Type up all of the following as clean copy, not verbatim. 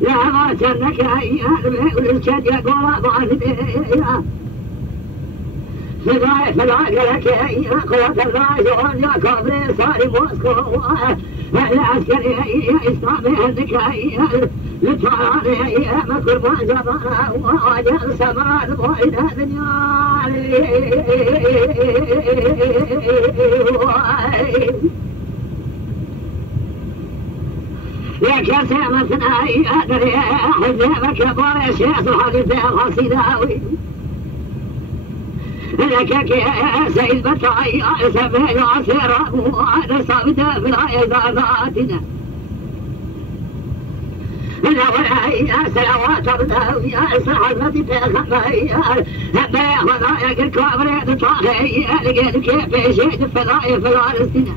لا ما شنك والشد يقول فالعقل لك قوة الراجعون يا كبري صار موسكو العسكري إسلامي عندك للطيران مكر ما جبنا وجل سمران بويد الدنيا يا كاسع مثنى أدري حزامك بور الشيخ الحديث الخصيداوي لك يا سيد بطعي سمع عصير وأنا صابت في العياداتنا لا ولا سلوات الله يا صاحب تخبي هبا خذايا الكبر تطاغي لقيت كيف شيء فضايا فلسطين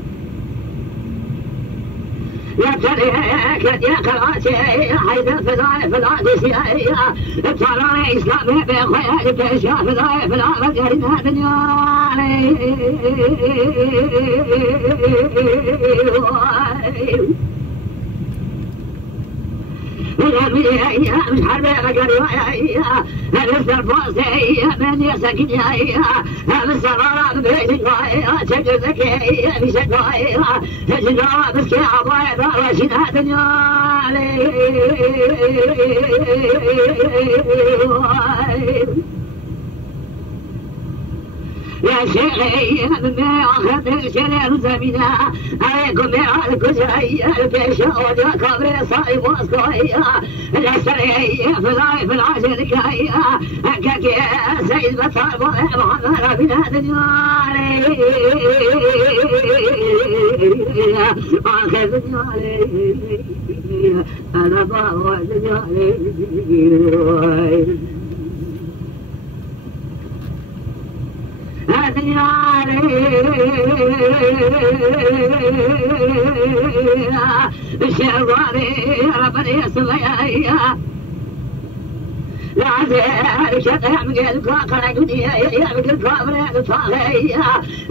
لا تريك يا كراتي حيد فضايا فلسطين ترى اسلامي بخير بشا فضايا فلسطين الدنيا من حرب قرية لسه الفوزية من يسكن يا بالسرارة بيتك تجدك بشكوية تجدها بسكي عضايا وشنا دنيا يا شيخي من أخذ الشرير زمينا عليكم يا الكسرية البيشاود يا كبري صايب واسكوية الأسرية في العاشر كاية أكاك يا سيد بطار محمد بن الدنيا أخذ الدنيا أنا ضاوى الدنيا الشواري ربني يسميها لا زال شطح من الكوكرة دنيا يعمل الكوكرة الطاغية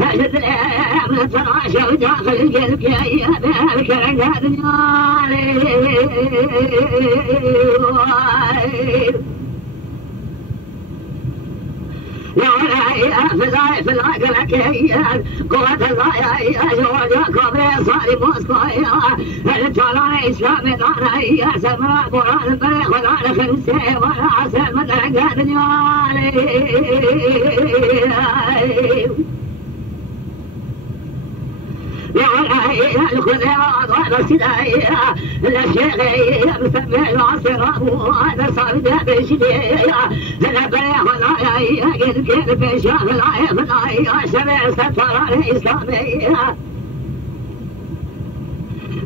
أجد من التراشة وداخل القلب يا بارك لك دنيا يا ولا في العقل كيان قوة الله يا جواد يا كبري صاري موسكوية الطلال إسلامي دانا يا سمراء قرآن بريخ ودانا خمسة ولا عسل مدرق الدنيا يا ولا الخذيرات والسدايا الشيخية مسمى العصر وهذا صار بشدية أنا بريخ ولا قد كيف بشاف العيب العيا سمع ستر الإسلامية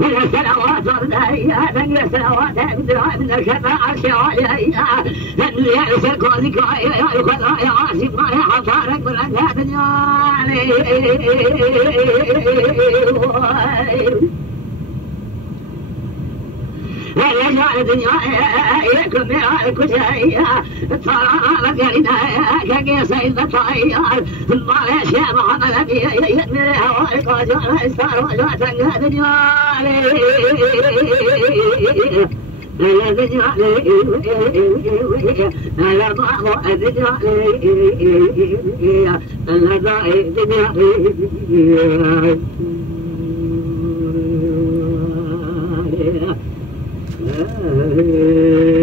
من السنوات والدنيا من السنوات من الشفاعة الشوالية من يأس الكوذك يأخذ يا عاصم ما يحطارك من الدنيا يا الدنيا يكون يا كل شيء ترى مجالنا كي سيد بطايا ما يشاء محمد أبي يدمر هوائك وجعل إسفار وجعل الدنيا الدنيا على بعض الدنيا الدنيا